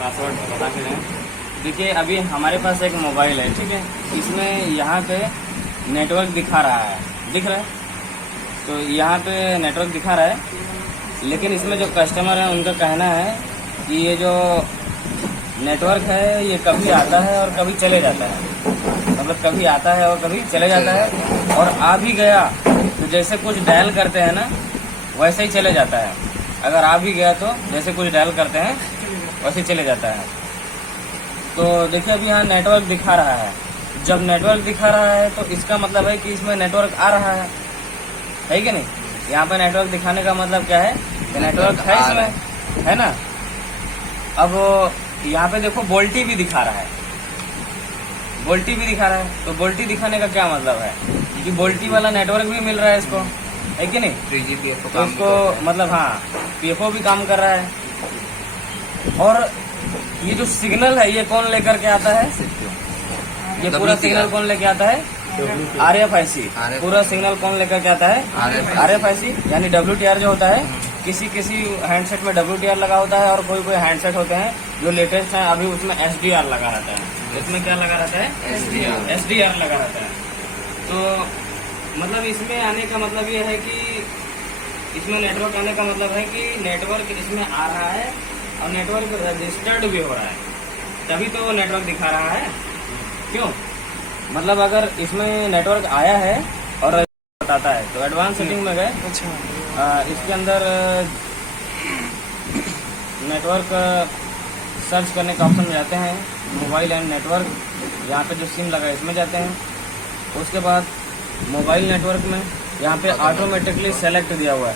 Password बता के दें। देखिए अभी हमारे पास एक मोबाइल है, ठीक है, इसमें यहाँ पे नेटवर्क दिखा रहा है, दिख रहा है, तो यहाँ पे नेटवर्क दिखा रहा है, लेकिन इसमें जो कस्टमर है उनका कहना है कि ये जो नेटवर्क है ये कभी आता है और कभी चले जाता है, मतलब कभी आता है और कभी चले जाता है, और आ भी गया तो जैसे कुछ डायल करते हैं ना वैसे ही चले जाता है। अगर आ भी गया तो जैसे कुछ डायल करते हैं वैसे ही चले जाता है। तो देखिए अभी यहाँ नेटवर्क दिखा रहा है, जब नेटवर्क दिखा रहा है तो इसका मतलब है कि इसमें नेटवर्क आ रहा है कि नहीं। यहाँ पे नेटवर्क दिखाने का मतलब क्या है कि नेटवर्क है इसमें, है ना। अब यहाँ पे देखो वोल्टी भी दिखा रहा है, वोल्टी भी दिखा रहा है, तो वोल्टी दिखाने का क्या मतलब है कि वोल्टी वाला नेटवर्क भी मिल रहा है इसको, है कि नहीं। 3G PFO तो इसको मतलब हाँ PFO भी काम कर रहा है। और ये जो सिग्नल है ये कौन लेकर के आता है, ये पूरा सिग्नल कौन लेके आता है, RFIC। पूरा सिग्नल कौन लेकर के आता है, RFIC, यानी WTR जो होता है, किसी हैंडसेट में WTR लगा होता है और कोई हैंडसेट होते हैं जो लेटेस्ट है अभी उसमें SDR लगा रहता है। इसमें क्या लगा रहता है, SDR लगा रहता है। तो मतलब इसमें आने का मतलब ये है कि इसमें नेटवर्क आने का मतलब है कि नेटवर्क इसमें आ रहा है और नेटवर्क रजिस्टर्ड भी हो रहा है, तभी तो वो नेटवर्क दिखा रहा है। क्यों, मतलब अगर इसमें नेटवर्क आया है और बताता है तो एडवांस सेटिंग में गए, इसके अंदर नेटवर्क सर्च करने का ऑप्शन में जाते हैं, मोबाइल एंड नेटवर्क, यहाँ पे जो सिम लगा है इसमें जाते हैं। उसके बाद मोबाइल नेटवर्क में यहाँ पे ऑटोमेटिकली सेलेक्ट दिया हुआ है,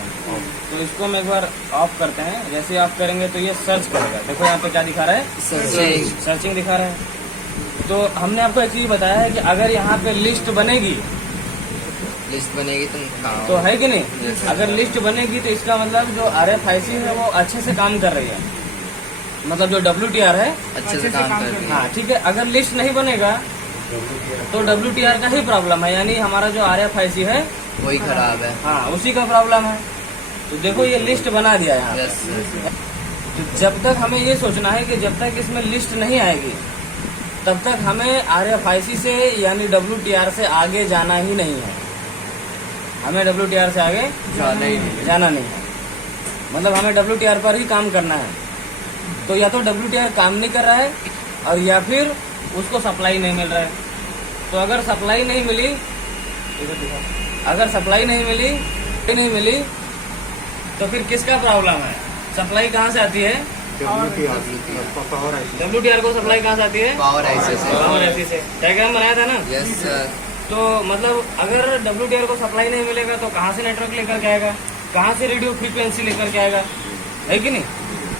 तो इसको हम एक बार ऑफ करते हैं। जैसे ही ऑफ करेंगे तो ये सर्च करेगा। देखो यहाँ पे क्या दिखा रहा है, सर्चिंग दिखा रहा है। तो हमने आपको एक चीज बताया है कि अगर यहाँ पे लिस्ट बनेगी तो है कि नहीं, अगर लिस्ट बनेगी तो इसका मतलब जो RFIC है वो अच्छे से काम कर रही है, मतलब जो WTR है अच्छे से काम कर रही है। हाँ ठीक है, अगर लिस्ट नहीं बनेगा तो WTR का ही प्रॉब्लम है, यानी हमारा जो RFIC है वही खराब है। हाँ उसी का प्रॉब्लम है। तो देखो ये लिस्ट बना दिया यहाँ। तो जब तक हमें ये सोचना है कि जब तक इसमें लिस्ट नहीं आएगी तब तक हमें RFIC से यानी WTR से आगे जाना ही नहीं है, हमें WTR से आगे जाना नहीं है, मतलब हमें WTR पर ही काम करना है। तो या तो WTR काम नहीं कर रहा है और या फिर उसको सप्लाई नहीं मिल रहा है। तो अगर सप्लाई नहीं मिली, अगर सप्लाई नहीं मिली तो फिर किसका प्रॉब्लम है, सप्लाई कहाँ से आती है, WTR को सप्लाई कहाँ से आती है, पावर IC से। डायग्राम बनाया था ना। Yes sir. तो मतलब अगर WTR को सप्लाई नहीं मिलेगा तो कहाँ से नेटवर्क लेकर के आएगा, कहाँ से रेडियो फ्रीक्वेंसी लेकर के आएगा, है कि नहीं।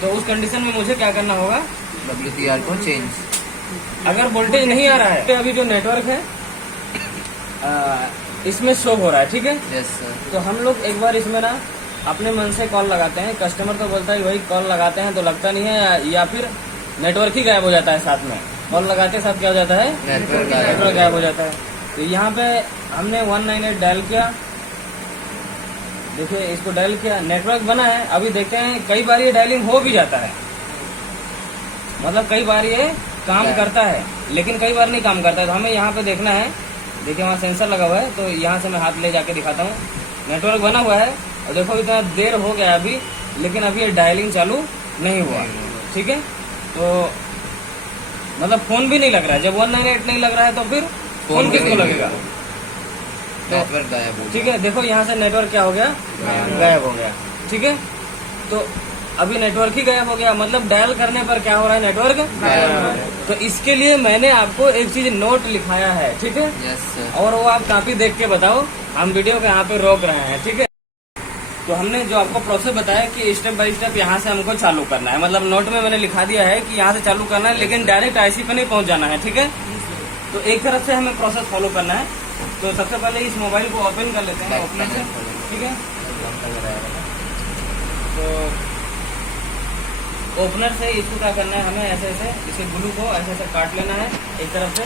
तो उस कंडीशन में मुझे क्या करना होगा, WTR को चेंज। अगर वोल्टेज नहीं आ रहा है तो अभी जो नेटवर्क है इसमें शो हो रहा है, ठीक है। Yes sir. तो हम लोग एक बार इसमें ना अपने मन से कॉल लगाते हैं, कस्टमर तो बोलता है भाई कॉल लगाते हैं तो लगता नहीं है, या फिर नेटवर्क ही गायब हो जाता है साथ में, कॉल लगाते साथ क्या हो जाता है, नेटवर्क गायब हो जाता है। तो यहाँ पे हमने 198 डायल किया, देखिए इसको डायल किया, नेटवर्क बना है। अभी देखते हैं कई बार ये डायलिंग हो भी जाता है, मतलब कई बार ये काम करता है लेकिन कई बार नहीं काम करता है। तो हमें यहाँ पे देखना है, देखिए वहाँ सेंसर लगा हुआ है, तो यहाँ से मैं हाथ ले जाके दिखाता हूँ। नेटवर्क बना हुआ है और देखो इतना देर हो गया अभी, लेकिन अभी ये डायलिंग चालू नहीं हुआ, ठीक है। तो मतलब फोन भी नहीं लग रहा है, जब 198 नहीं लग रहा है तो फिर फोन किसको लगेगा, नेटवर्क गायब हो गया। ठीक है। देखो यहाँ से नेटवर्क क्या हो गया, गायब हो गया, ठीक है। तो अभी नेटवर्क ही गायब हो गया, मतलब डायल करने पर क्या हो रहा है, नेटवर्क गायब। तो इसके लिए मैंने आपको एक चीज नोट लिखाया है, ठीक है। Yes sir. और वो आप कॉपी देख के बताओ, हम वीडियो को यहाँ पे रोक रहे हैं, ठीक है। तो हमने जो आपको प्रोसेस बताया कि स्टेप बाय स्टेप यहाँ से हमको चालू करना है, मतलब नोट में मैंने लिखा दिया है कि यहाँ से चालू करना है, लेकिन डायरेक्ट IC पे नहीं पहुँच जाना है, ठीक है। तो एक तरफ से हमें प्रोसेस फॉलो करना है। तो सबसे पहले इस मोबाइल को ओपन कर लेते हैं ओपनर से, ठीक है। तो ओपनर से इसको क्या करना है, हमें ऐसे ऐसे इसे ग्लू को ऐसे ऐसे काट लेना है एक तरफ से।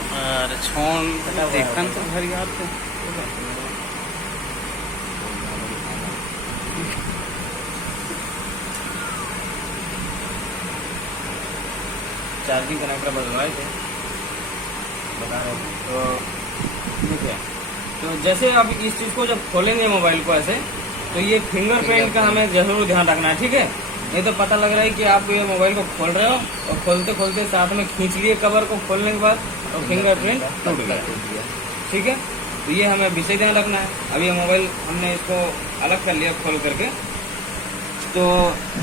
देखता तो घर याद थे। चार्जिंग कनेक्टर बदलवाए थे, बता रहे थे। तो ठीक है, तो जैसे अब इस चीज़ को जब खोलेंगे मोबाइल को ऐसे, तो ये फिंगरप्रिंट का हमें जरूर ध्यान रखना है, ठीक है। नहीं तो पता लग रहा है कि आप ये मोबाइल को खोल रहे हो और खोलते खोलते साथ में खींच लिए कवर को खोलने के बाद और फिंगरप्रिंट टूट गया, ठीक है। तो ये हमें विशेष ध्यान रखना है। अब ये मोबाइल हमने इसको अलग कर लिया खोल करके। तो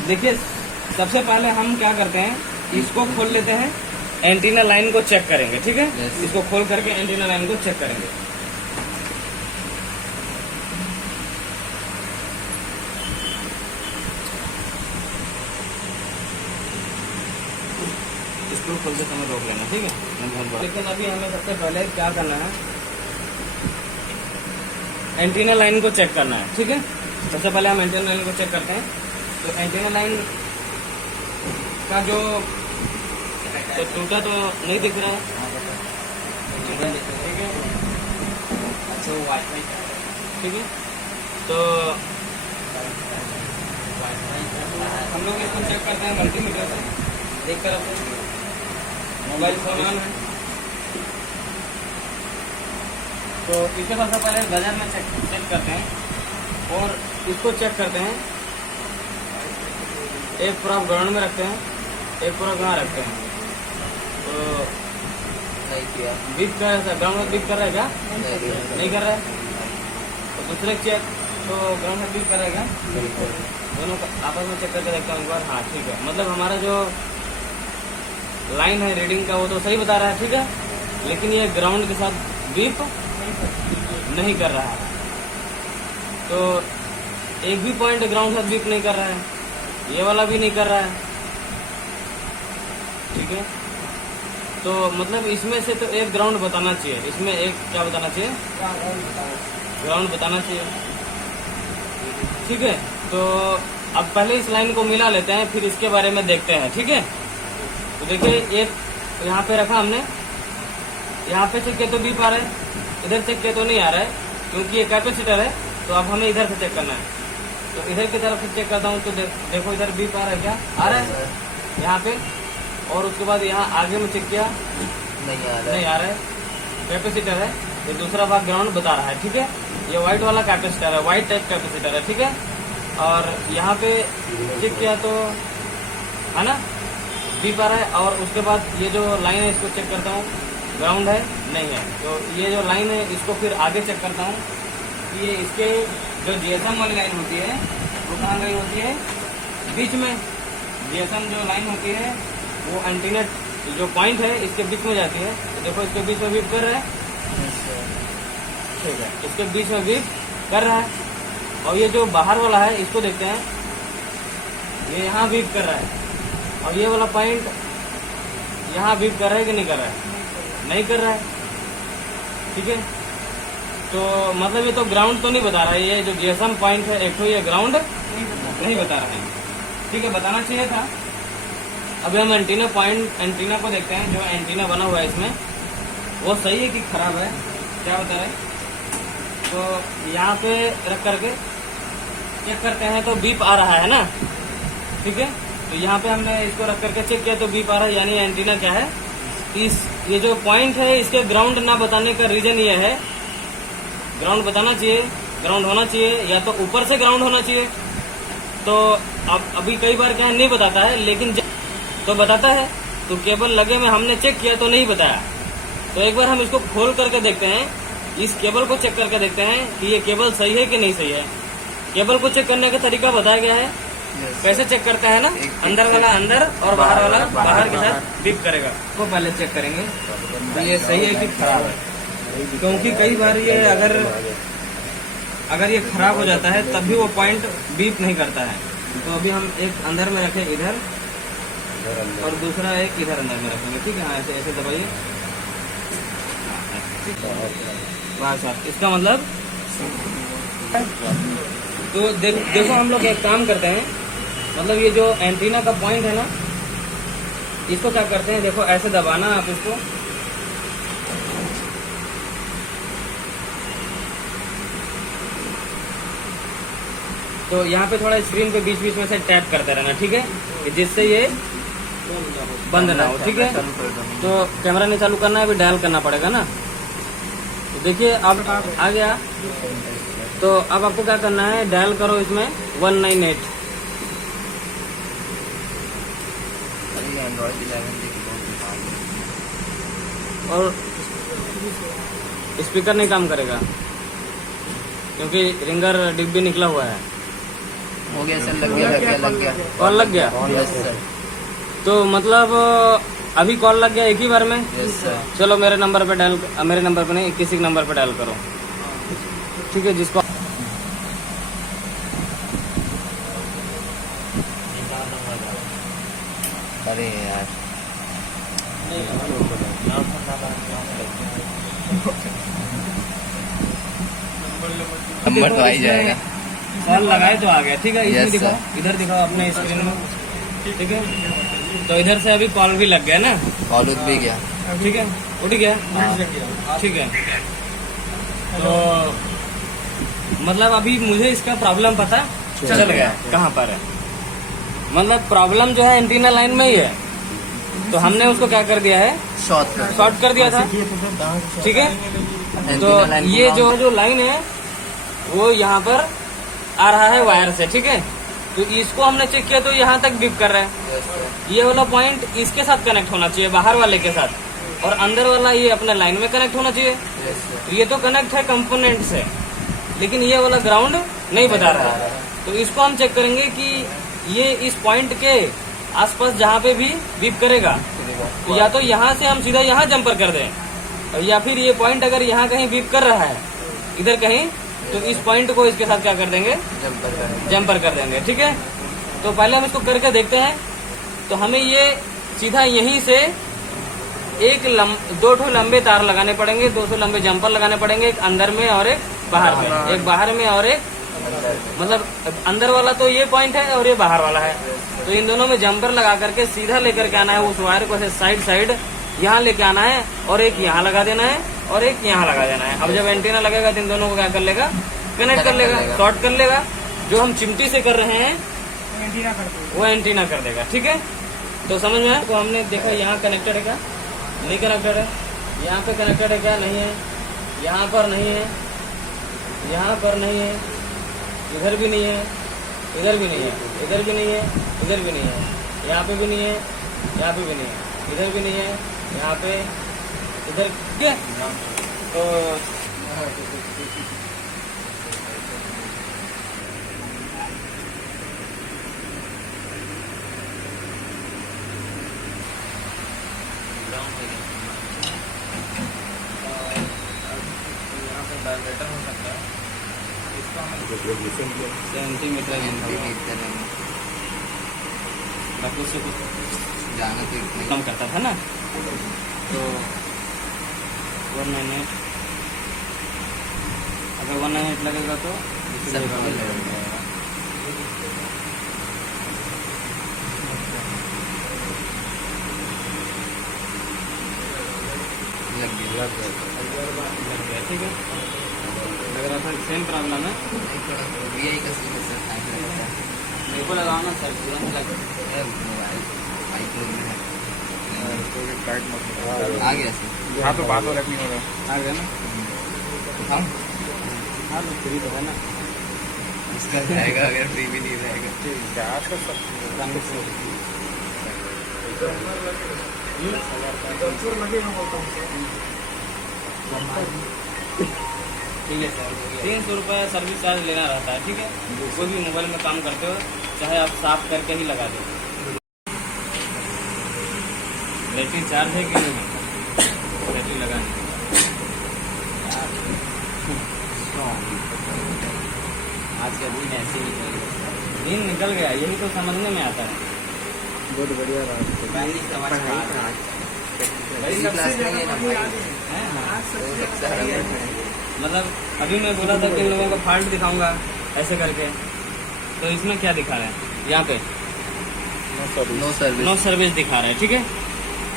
देखिए, सबसे पहले हम क्या करते हैं, इसको खोल लेते हैं, एंटीना लाइन को चेक करेंगे, ठीक है। Yes. इसको खोल करके एंटीना लाइन को चेक करेंगे। इसको खोलते समय रोक लेना, ठीक है। लेकिन अभी हमें सबसे पहले क्या करना है, एंटीना लाइन को चेक करना है, ठीक है। सबसे पहले हम एंटीना लाइन को चेक करते हैं। तो एंटीना लाइन का जो तो टूटा तो नहीं दिख रहा है, ठीक है। अच्छा, वाईफाई, ठीक है। तो हम लोग इसको चेक करते हैं मल्टीमीटर से, देख कर अपने मोबाइल फोन ऑन है। तो इसके सबसे पहले गजर में चेक करते हैं और इसको चेक करते हैं। एक पूरा ग्राउंड में रखते हैं, एक पूरा कहाँ रखते हैं। तो नहीं किया, बीप कर रहा है, ग्राउंड में बीप कर रहा है क्या? नहीं नहीं कर रहा है। तो दूसरे चेक, तो ग्राउंड में बीप कर रहा है क्या? दोनों का आपस में चेक करके देखता हूँ एक बार। हाँ, ठीक है। मतलब हमारा जो लाइन है रीडिंग का वो तो सही बता रहा है, ठीक है। लेकिन ये ग्राउंड के साथ बीप नहीं कर रहा है। तो एक भी पॉइंट ग्राउंड साथ बीप नहीं कर रहा है, ये वाला भी नहीं कर रहा है, ठीक है। तो मतलब इसमें से तो एक ग्राउंड बताना चाहिए, इसमें एक क्या बताना चाहिए, ग्राउंड बताना चाहिए, ठीक है। तो अब पहले इस लाइन को मिला लेते हैं, फिर इसके बारे में देखते हैं, ठीक है। तो देखिए, एक यहाँ पे रखा हमने, यहाँ पे चेक किया तो बीप आ रहा है, इधर चेक किया तो नहीं आ रहा है, क्योंकि ये कैपेसिटर है। तो अब हमें इधर से चेक करना है। तो इधर की तरफ से चेक करता हूँ, तो देखो इधर बीप आ रहा है क्या? आ रहा है यहाँ पे। और उसके बाद यहाँ आगे में चेक किया, नहीं आ रहा नहीं आ रहा है, कैपेसिटर है। ये दूसरा भाग ग्राउंड बता रहा है, ठीक है। ये व्हाइट वाला कैपेसिटर है, व्हाइट टाइप कैपेसिटर है, ठीक है। और यहाँ पे चेक किया तो है ना, बीप आ रहा है। और उसके बाद ये जो लाइन है इसको चेक करता हूँ, ग्राउंड है नहीं है। तो ये जो लाइन है इसको फिर आगे चेक करता हूँ कि ये इसके जो जीएसएम वाली लाइन होती है वो कहाँ गई होती है, बीच में। जीएसएम जो लाइन होती है वो एंटीना जो पॉइंट है इसके बीच में जाती है। तो देखो, इसके बीच में बीप कर रहा है, ठीक है, इसके बीच में बीप कर रहा है। और ये जो बाहर वाला है इसको देखते हैं, ये यहाँ बीप कर रहा है। और ये वाला पॉइंट यहाँ बीप कर रहा है कि नहीं कर रहा है? नहीं कर रहा है, ठीक है। तो मतलब ये तो ग्राउंड तो नहीं बता रहा है, ये जो जीएसएम पॉइंट है एक तो ये ग्राउंड नहीं बता रहा है, ठीक है। बताना चाहिए था। अभी हम एंटीना पॉइंट, एंटीना को देखते हैं। जो एंटीना बना हुआ है इसमें वो सही है कि खराब है, क्या बता रहे हैं। तो यहाँ पे रख करके चेक करते हैं, तो बीप आ रहा है ना, ठीक है। तो यहाँ पे हमने इसको रख करके चेक किया तो बीप आ रहा है, यानी एंटीना क्या है, इस ये जो पॉइंट है इसके ग्राउंड ना बताने का रीजन ये है, ग्राउंड बताना चाहिए, ग्राउंड होना चाहिए, या तो ऊपर से ग्राउंड होना चाहिए। तो अब अभी कई बार क्या है, नहीं बताता है, लेकिन तो बताता है। तो केबल लगे में हमने चेक किया तो नहीं बताया। तो एक बार हम इसको खोल करके देखते हैं, इस केबल को चेक करके देखते हैं कि ये केबल सही है कि नहीं सही है। केबल को चेक करने का तरीका बताया गया है, कैसे चेक करता है ना, अंदर वाला अंदर और बाहर वाला बाहर के साथ बीप करेगा। वो पहले चेक करेंगे तो ये सही है कि खराब है, क्योंकि कई बार ये अगर ये खराब हो जाता है तब भी वो पॉइंट बीप नहीं करता है। तो अभी हम एक अंदर में रखें इधर और दूसरा एक इधर अंदर में रखेंगे, ठीक है। हाँ, ऐसे ऐसे दबाइए, बस आप इसका मतलब। तो देखो हम लोग एक काम करते हैं, मतलब ये जो एंटीना का पॉइंट है ना, इसको क्या करते हैं, देखो ऐसे दबाना आप इसको, तो यहाँ पे थोड़ा स्क्रीन पे बीच बीच में से टैप करते रहना, ठीक है, जिससे ये बंद ना हो, ठीक है। चालू कर दो। तो कैमरा नहीं चालू करना है, अभी डायल करना पड़ेगा ना। तो देखिए अब आ गया। तो अब आपको क्या करना है, डायल करो इसमें 198। अरे एंड्रॉइड 11 देखो और स्पीकर नहीं काम करेगा क्योंकि रिंगर डिब्बी निकला हुआ है। हो गया सर, लग गया। कॉल लग गया? Yes sir. तो मतलब अभी कॉल लग गया एक ही बार में। Yes sir. चलो मेरे नंबर पे डायल, मेरे नंबर पे नहीं, किसी के नंबर पे डायल करो, ठीक है। जिसको अरे यार नंबर तो आ ही जाएगा। कॉल लगाए तो आ गया, ठीक है। इसमें Yes, दिखाओ, sir. इधर दिखाओ अपने स्क्रीन में, ठीक है। तो इधर से अभी कॉल भी लग गया ना, कॉल उठ भी गया। ठीक है, उठ गया, ठीक है। तो मतलब अभी मुझे इसका प्रॉब्लम पता चल गया कहाँ पर है। मतलब प्रॉब्लम जो है एंटीना लाइन में ही है। तो हमने उसको क्या कर दिया है, शॉर्ट कर दिया था, ठीक है। तो ये जो लाइन है वो यहाँ पर आ रहा है वायर से, ठीक है। तो इसको हमने चेक किया तो यहाँ तक बीप कर रहा है। ये वाला पॉइंट इसके साथ कनेक्ट होना चाहिए, बाहर वाले के साथ, और अंदर वाला ये अपने लाइन में कनेक्ट होना चाहिए। ये तो कनेक्ट है कंपोनेंट से, लेकिन ये वाला ग्राउंड नहीं बता रहा है। तो इसको हम चेक करेंगे कि ये इस पॉइंट के आसपास जहाँ पे भी बीप करेगा, तो या तो यहाँ से हम सीधा यहाँ जंपर कर दें, और या फिर ये पॉइंट अगर यहाँ कहीं बीप कर रहा है इधर कहीं, तो इस पॉइंट को इसके साथ क्या कर देंगे, जंपर कर देंगे, ठीक है। तो पहले हम इसको करके देखते हैं। तो हमें ये सीधा यहीं से दो ठो लंबे तार लगाने पड़ेंगे, 200 लंबे जंपर लगाने पड़ेंगे, एक अंदर में और एक बाहर में, एक बाहर में और एक मतलब अंदर वाला तो ये पॉइंट है और ये बाहर वाला है। तो इन दोनों में जंपर लगा करके सीधा लेकर के आना है उस वायर को, ऐसे साइड यहाँ लेके आना है, और एक यहाँ लगा देना है और एक यहाँ लगा देना है। अब जब एंटीना लगेगा तो इन दोनों को क्या कर लेगा, कनेक्ट कर लेगा, शॉर्ट कर लेगा। जो हम चिमटी से कर रहे हैं वो एंटीना कर देगा, ठीक है। तो समझ में आया? तो हमने देखा यहाँ कनेक्टेड है क्या, नहीं कनेक्टेड है, यहाँ पे कनेक्टेड है क्या, नहीं है, यहाँ पर नहीं है, यहाँ पर नहीं है, इधर भी नहीं है, इधर भी नहीं है, इधर भी नहीं है, इधर भी नहीं है, यहाँ पे भी नहीं है, यहाँ पे भी नहीं है, इधर भी नहीं है, यहाँ पे, इधर, ठीक है। तो यहाँ पे वाइब्रेटर हो सकता है, इसको हमें सेंटीमीटर बाकी उससे कुछ जाना तो इतना कम करता था ना। तो 198 अगर 198 लगेगा तो इसी जगह पे लगेगा। लग गया, ठीक है। लग रहा था सेम प्रॉब्लम है, VI का सीन सर मेरे को लगाओ ना सर, तुरंत लग आ गया सर। यहाँ तो बात और नहीं हो रहा। आ गया ना। हम हाँ तो फ्री तो है ना। इसका रहेगा, अगर फ्री भी नहीं रहेगा ठीक है, आज का सब ठीक है सर, 300 रुपये सर्विस चार्ज लेना रहता है, ठीक है। कोई भी मोबाइल में काम करते हो चाहे आप साफ करके ही लगा दो। बैटरी चार्ज है कि नहीं है, बैटरी लगाने आज का दिन ऐसे ही निकल गया, दिन निकल गया, यही तो समझने में आता है। बहुत बढ़िया रहा। बड़ी क्लास में है ना भाई। हैं? हाँ। सारा मतलब अभी मैं बोला था कि इन लोगों को फॉल्ट दिखाऊंगा ऐसे करके, तो इसमें क्या दिखा रहा है, यहाँ पे नो सर्विस। नो सर्विस दिखा रहा है, ठीक है।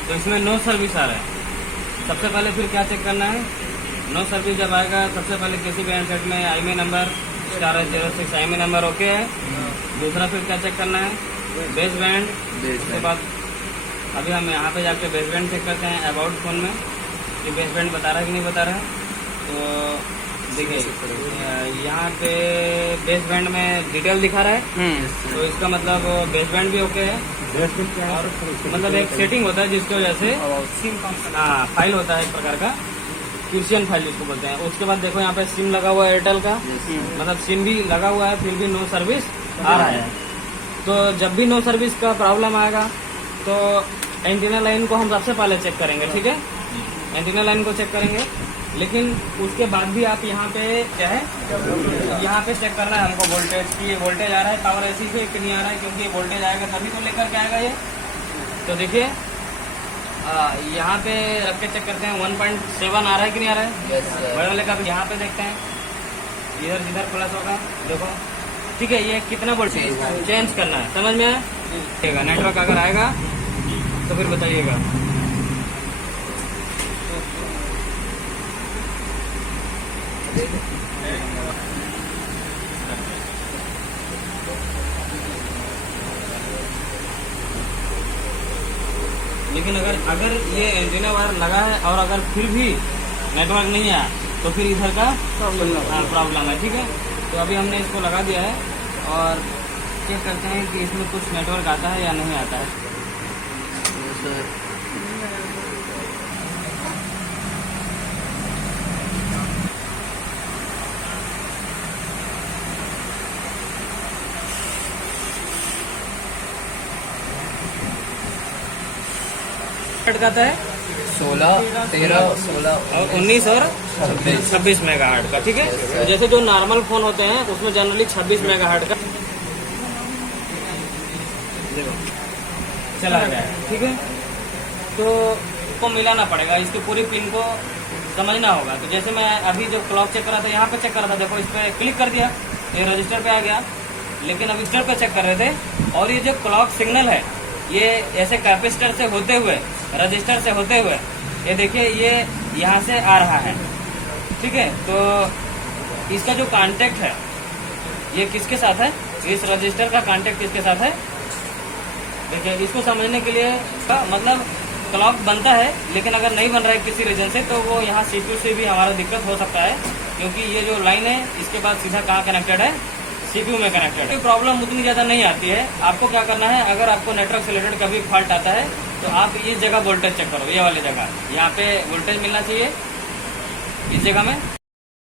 तो इसमें नो सर्विस आ रहा है। सबसे पहले फिर क्या चेक करना है, नो सर्विस जब आएगा सबसे पहले किसी भी हैंडसेट में IMEI number *06 IMEI number okay है। दूसरा फिर क्या चेक करना है, बेस बैंड, उसके बाद अभी हम यहाँ पे जाके बेसबैंड चेक करते हैं अबाउट फोन में कि बेसबैंड बता रहा है कि नहीं बता रहा है। तो देखिए यहाँ पे बेसबैंड में डिटेल दिखा रहा है, तो इसका मतलब बेसबैंड भी ओके है। और मतलब एक सेटिंग होता है जिसकी वजह से हाँ फाइल होता है एक प्रकार का क्रिश्चियन फाइल जिसको बोलते हैं। उसके बाद देखो यहाँ पे सिम लगा हुआ है एयरटेल का, मतलब सिम भी लगा हुआ है फिर भी नो सर्विस आ रहा है। तो जब भी नो सर्विस का प्रॉब्लम आएगा तो एंटीना लाइन को हम सबसे पहले चेक करेंगे, ठीक है। एंटीना लाइन को चेक करेंगे, लेकिन उसके बाद भी आप यहाँ पे क्या है, यहाँ पे चेक करना है हमको वोल्टेज की, वोल्टेज आ रहा है पावर ऐसी से कि नहीं आ रहा है, क्योंकि वोल्टेज आएगा तभी तो लेकर के आएगा ये। तो देखिए यहाँ पे रख के चेक करते हैं 1.7 आ रहा है कि नहीं आ रहा है। Yes sir. बड़े वाले का भी यहाँ पे देखते हैं, इधर जिधर प्लस होगा देखो, ठीक है। ये कितना वोल्टेज चेंज करना है, समझ में आएगा। नेटवर्क अगर आएगा तो फिर बताइएगा। लेकिन अगर ये एंटीना वायर लगा है और अगर फिर भी नेटवर्क नहीं आया तो फिर इधर का प्रॉब्लम है, ठीक है। तो अभी हमने इसको लगा दिया है और चेक करते हैं कि इसमें कुछ नेटवर्क आता है या नहीं आता है। सर आता है 16, 13, 16 और 19 और 26 मेगाहर्ट्ज का, ठीक है। तो जैसे जो नॉर्मल फोन होते हैं उसमें जनरली 26 मेगाहर्ट्ज का देखो चला गया है, ठीक है। तो उसको मिलाना पड़ेगा, इसकी पूरी पिन को समझना होगा। तो जैसे मैं अभी जो क्लॉक चेक कर रहा था, यहाँ पे चेक कर रहा था, देखो इस पर क्लिक कर दिया, ये रजिस्टर पे आ गया। लेकिन अब रजिस्टर पे चेक कर रहे थे और ये जो क्लॉक सिग्नल है ये ऐसे कैपेसिटर से होते हुए, रजिस्टर से होते हुए, ये देखिए ये यहाँ से आ रहा है, ठीक है। तो इसका जो कांटेक्ट है ये किसके साथ है, इस रजिस्टर का कांटेक्ट किसके साथ है। देखिए इसको समझने के लिए मतलब क्लॉक बनता है, लेकिन अगर नहीं बन रहा है किसी रीजन से तो वो यहाँ सीपीयू से भी हमारा दिक्कत हो सकता है, क्योंकि ये जो लाइन है इसके बाद सीधा कहाँ कनेक्टेड है, सीपीयू में कनेक्टेड है। प्रॉब्लम उतनी ज़्यादा नहीं आती है। आपको क्या करना है, अगर आपको नेटवर्क से रिलेटेड कभी फॉल्ट आता है तो आप इस जगह वोल्टेज चेक करो, ये वाली जगह, यहाँ पे वोल्टेज मिलना चाहिए इस जगह में।